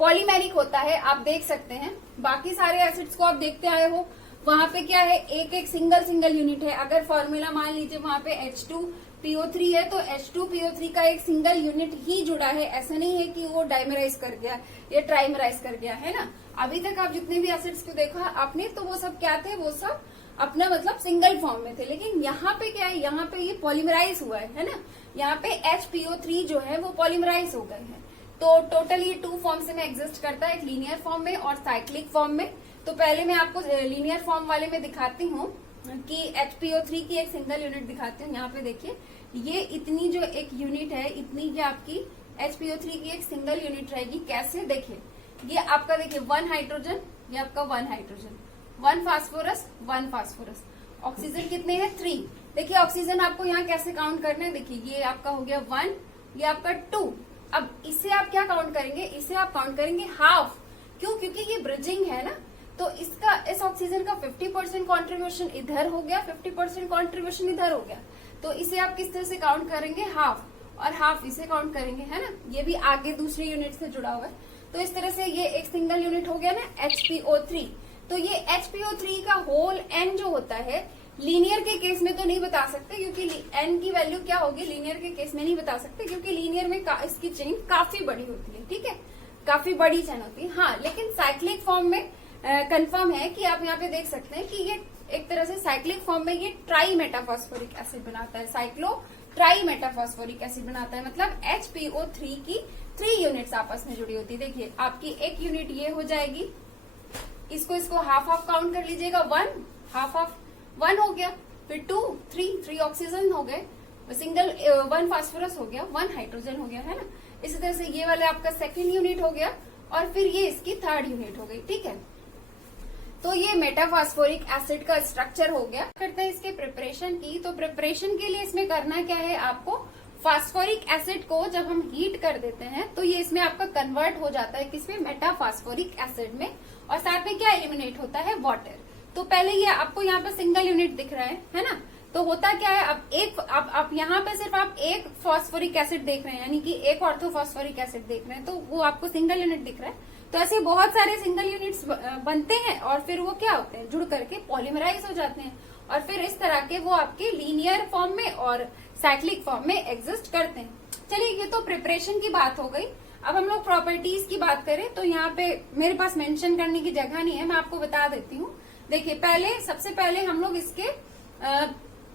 पॉलीमेरिक होता है। आप देख सकते हैं बाकी सारे एसिड्स को आप देखते आए हो, वहां पे क्या है? एक सिंगल यूनिट है। अगर फॉर्मूला मान लीजिए वहां पे H2PO3 है तो H2PO3 का एक सिंगल यूनिट ही जुड़ा है। ऐसा नहीं है कि वो डाइमराइज कर गया या ट्राइमराइज कर गया, है ना। अभी तक आप जितने भी एसिड्स को देखा आपने तो वो सब क्या थे? वो सब अपना मतलब सिंगल फॉर्म में थे। लेकिन यहाँ पे क्या है? यहाँ पे ये पॉलीमराइज हुआ है ना। यहाँ पे HPO3 जो है वो पॉलीमराइज हो गए हैं। तो टोटल ये 2 फॉर्म्स में एग्जिस्ट करता है, एक लीनियर फॉर्म में और साइक्लिक फॉर्म में। तो पहले मैं आपको लीनियर फॉर्म वाले में दिखाती हूँ कि HPO3 की एक सिंगल यूनिट दिखाती हूँ। यहाँ पे देखिए ये इतनी जो एक यूनिट है, इतनी की आपकी HPO3 की एक सिंगल यूनिट रहेगी। कैसे? देखिए ये आपका देखिए 1 हाइड्रोजन, ये आपका 1 हाइड्रोजन, 1 फास्फोरस, 1 फास्फोरस। ऑक्सीजन कितने हैं? 3। देखिए ऑक्सीजन आपको यहाँ कैसे काउंट करना है? देखिए ये आपका हो गया 1, ये आपका 2। अब इसे आप क्या काउंट करेंगे? इसे आप काउंट करेंगे हाफ। क्यों? क्योंकि ये ब्रिजिंग है ना। तो इस ऑक्सीजन का 50% कॉन्ट्रीब्यूशन इधर हो गया, 50% कॉन्ट्रीब्यूशन इधर हो गया। तो इसे आप किस तरह से काउंट करेंगे? हाफ। और हाफ इसे काउंट करेंगे, है ना। ये भी आगे दूसरे यूनिट से जुड़ा हुआ है। तो इस तरह से ये एक सिंगल यूनिट हो गया ना HPO3। तो ये HPO3 का होल N जो होता है लीनियर के केस में तो नहीं बता सकते, क्योंकि N की वैल्यू क्या होगी लीनियर के केस में नहीं बता सकते, क्योंकि लीनियर में इसकी चेन काफी बड़ी होती है, ठीक है, काफी बड़ी चेन होती है। हाँ, लेकिन साइक्लिक फॉर्म में कंफर्म है कि आप यहाँ पे देख सकते हैं कि ये एक तरह से साइक्लिक फॉर्म में ये ट्राई मेटाफॉस्फोरिक एसिड बनाता है, साइक्लो ट्राई मेटाफॉस्फोरिक एसिड बनाता है। मतलब HPO3 की 3 यूनिट्स आपस में जुड़ी होती है। देखिए आपकी एक यूनिट ये हो जाएगी, इसको हाफ हाफ काउंट कर लीजिएगा, 1 हाफ हाफ 1 हो गया, फिर 2 3 ऑक्सीजन हो गए, सिंगल 1 फास्फोरस हो गया, 1 हाइड्रोजन हो गया, है ना। इसी तरह से ये वाला आपका सेकेंड यूनिट हो गया और फिर ये इसकी थर्ड यूनिट हो गई, ठीक है। तो ये मेटाफॉस्फोरिक एसिड का स्ट्रक्चर हो गया। करते हैं इसके प्रिपरेशन की। तो प्रिपरेशन के लिए इसमें करना क्या है, आपको फास्फोरिक एसिड को जब हम हीट कर देते हैं तो ये इसमें आपका कन्वर्ट हो जाता है किसमें, मेटाफॉस्फोरिक एसिड में, और साथ में क्या एलिमिनेट होता है, वाटर। तो पहले ये आपको यहाँ पे सिंगल यूनिट दिख रहा है ना। तो होता क्या है, अब यहाँ पे सिर्फ आप एक फॉस्फोरिक एसिड देख रहे हैं, यानी कि एक ऑर्थोफॉस्फोरिक एसिड देख रहे हैं, तो वो आपको सिंगल यूनिट दिख रहा है। तो ऐसे बहुत सारे सिंगल यूनिट्स बनते हैं और फिर वो क्या होते हैं, जुड़ करके पॉलीमराइज हो जाते हैं, और फिर इस तरह के वो आपके लीनियर फॉर्म में और साइक्लिक फॉर्म में एग्जिस्ट करते हैं। चलिए, ये तो प्रिपरेशन की बात हो गई। अब हम लोग प्रॉपर्टीज की बात करें तो यहाँ पे मेरे पास मेंशन करने की जगह नहीं है, मैं आपको बता देती हूँ। देखिए, सबसे पहले हम लोग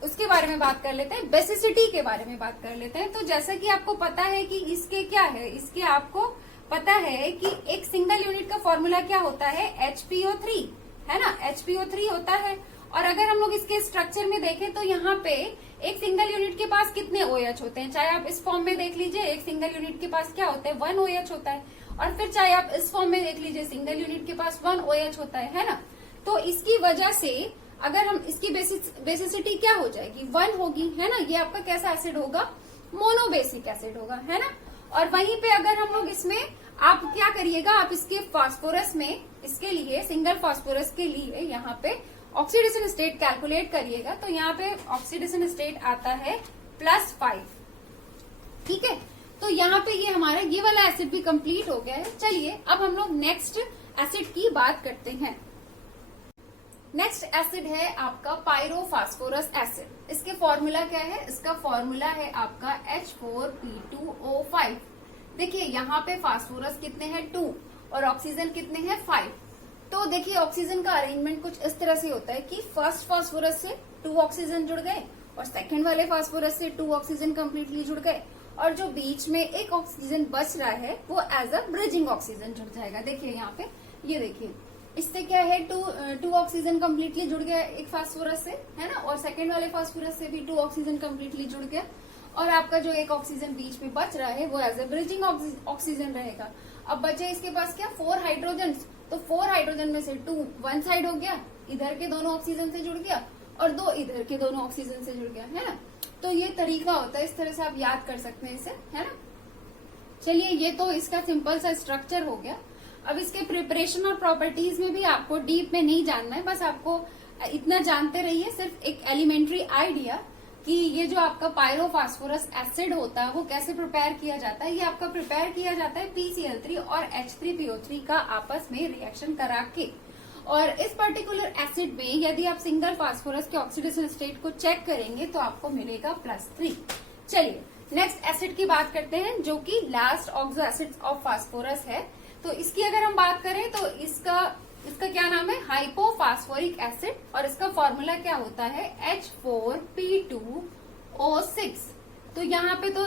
उसके बारे में बात कर लेते हैं, बेसिसिटी के बारे में बात कर लेते हैं। तो जैसा कि आपको पता है कि इसके क्या है, इसके आपको पता है कि एक सिंगल यूनिट का फॉर्मूला क्या होता है, HPO3, है ना, HPO3 होता है। और अगर हम लोग इसके स्ट्रक्चर में देखें तो यहाँ पे एक सिंगल यूनिट के पास कितने OH होते हैं, चाहे आप इस फॉर्म में देख लीजिए, एक सिंगल यूनिट के पास क्या होता है, 1 OH होता है, और फिर चाहे आप इस फॉर्म में देख लीजिए, सिंगल यूनिट के पास 1 OH होता है ना। तो इसकी वजह से अगर हम इसकी बेसिसिटी क्या हो जाएगी, 1 होगी, है ना। ये आपका कैसा एसिड होगा, मोनोबेसिक एसिड होगा, है ना। और वहीं पे अगर हम लोग इसमें आप क्या करिएगा, आप इसके फास्फोरस में, इसके लिए सिंगल फास्फोरस के लिए यहाँ पे ऑक्सीडेशन स्टेट कैलकुलेट करिएगा, तो यहाँ पे ऑक्सीडेशन स्टेट आता है +5, ठीक है। तो यहाँ पे ये हमारा ये वाला एसिड भी कंप्लीट हो गया है। चलिए अब हम लोग नेक्स्ट एसिड की बात करते हैं। नेक्स्ट एसिड है आपका पायरोफास्फोरस एसिड। इसके फॉर्मूला क्या है, इसका फॉर्मूला है आपका H4P2O5। देखिए यहाँ पे फास्फोरस कितने हैं, 2, और ऑक्सीजन कितने हैं, 5। तो देखिए ऑक्सीजन का अरेंजमेंट कुछ इस तरह से होता है कि फर्स्ट फास्फोरस से 2 ऑक्सीजन जुड़ गए, और सेकंड वाले फास्फोरस से 2 ऑक्सीजन कंप्लीटली जुड़ गए, और जो बीच में एक ऑक्सीजन बच रहा है वो एज अ ब्रिजिंग ऑक्सीजन जुड़ जाएगा। देखिए यहाँ पे, ये देखिए, इससे क्या है, 2 ऑक्सीजन कंप्लीटली जुड़ गया एक फास्फोरस से, है ना, और सेकंड वाले फास्फोरस से भी 2 ऑक्सीजन कंप्लीटली जुड़ गया, और आपका जो एक ऑक्सीजन बीच में बच रहा है वो एज ए ब्रिजिंग ऑक्सीजन रहेगा। अब बचे इसके पास क्या, 4 हाइड्रोजन। तो 4 हाइड्रोजन में से 2 वन साइड हो गया, इधर के दोनों ऑक्सीजन से जुड़ गया, और 2 इधर के दोनों ऑक्सीजन से जुड़ गया, है ना। तो ये तरीका होता है, इस तरह से आप याद कर सकते हैं इसे, है ना। चलिए, ये तो इसका सिंपल सा स्ट्रक्चर हो गया। अब इसके प्रिपरेशन और प्रॉपर्टीज में भी आपको डीप में नहीं जानना है, बस आपको इतना जानते रहिए, सिर्फ एक एलिमेंट्री आइडिया कि ये जो आपका पायरोफास्फोरस एसिड होता है वो कैसे प्रिपेयर किया जाता है। ये आपका प्रिपेयर किया जाता है PCl3 और H3PO3 का आपस में रिएक्शन करा के। और इस पर्टिकुलर एसिड में यदि आप सिंगल फास्फोरस के ऑक्सीडेशन स्टेट को चेक करेंगे तो आपको मिलेगा +3। चलिए नेक्स्ट एसिड की बात करते हैं, जो कि last oxo acid of phosphorus है। तो इसकी अगर हम बात करें तो इसका क्या नाम है, हाइपोफास्फोरिक एसिड, और इसका फॉर्मूला क्या होता है, H4P2O6। तो यहाँ पे तो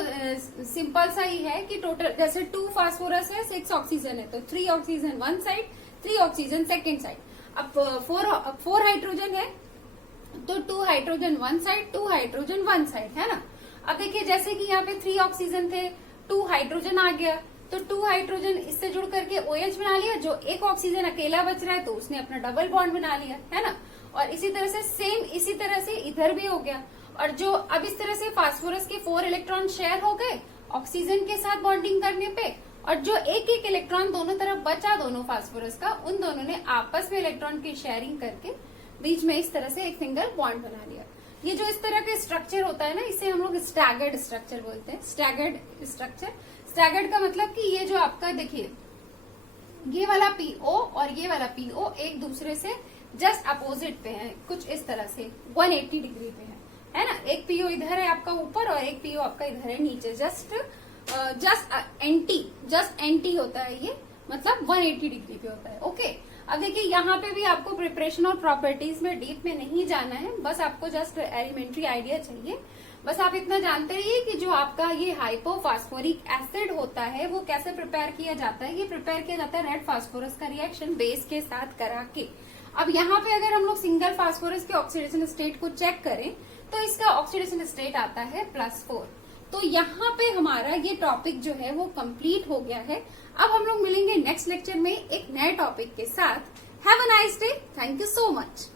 सिंपल सा ही है कि टोटल जैसे 2 फास्फोरस है, 6 ऑक्सीजन है, तो 3 oxygen one side, 3 oxygen second side. अब 4 हाइड्रोजन है तो 2 hydrogen one side, 2 hydrogen one side, है ना। अब देखिए जैसे कि यहाँ पे 3 ऑक्सीजन थे, 2 हाइड्रोजन आ गया, तो 2 हाइड्रोजन इससे जुड़ करके OH बना लिया, जो एक ऑक्सीजन अकेला बच रहा है तो उसने अपना डबल बॉन्ड बना लिया, है ना। और इसी तरह से सेम इसी तरह से इधर भी हो गया। और जो अब इस तरह से फास्फोरस के 4 इलेक्ट्रॉन शेयर हो गए ऑक्सीजन के साथ बॉन्डिंग करने पे, और जो एक एक इलेक्ट्रॉन दोनों तरफ बचा दोनों फास्फोरस का, उन दोनों ने आपस में इलेक्ट्रॉन की शेयरिंग करके बीच में इस तरह से एक सिंगल बॉन्ड बना लिया। ये जो इस तरह के स्ट्रक्चर होता है ना, इसे हम लोग स्टैगर्ड स्ट्रक्चर बोलते हैं। स्टैगर्ड स्ट्रक्चर, स्टैगर्ड का मतलब कि ये जो आपका देखिए ये वाला पीओ और ये वाला पीओ एक दूसरे से जस्ट अपोजिट पे है, कुछ इस तरह से 180 डिग्री पे है ना। एक पीओ इधर है आपका ऊपर और एक पीओ आपका इधर है नीचे। जस्ट एंटी होता है ये, मतलब 180 डिग्री पे होता है। ओके, अब देखिए यहाँ पे भी आपको प्रिपरेशन और प्रॉपर्टीज में डीप में नहीं जाना है, बस आपको जस्ट एलिमेंट्री आइडिया चाहिए। बस आप इतना जानते रहिए कि जो आपका ये हाइपोफॉस्फोरिक एसिड होता है वो कैसे प्रिपेयर किया जाता है। ये प्रिपेयर किया जाता है रेड फास्फोरस का रिएक्शन बेस के साथ करा के। अब यहाँ पे अगर हम लोग सिंगल फास्फोरस के ऑक्सीडेशन स्टेट को चेक करें तो इसका ऑक्सीडेशन स्टेट आता है +4। तो यहाँ पे हमारा ये टॉपिक जो है वो कंप्लीट हो गया है। अब हम लोग मिलेंगे नेक्स्ट लेक्चर में एक नए टॉपिक के साथ। Have a nice day, thank you so much.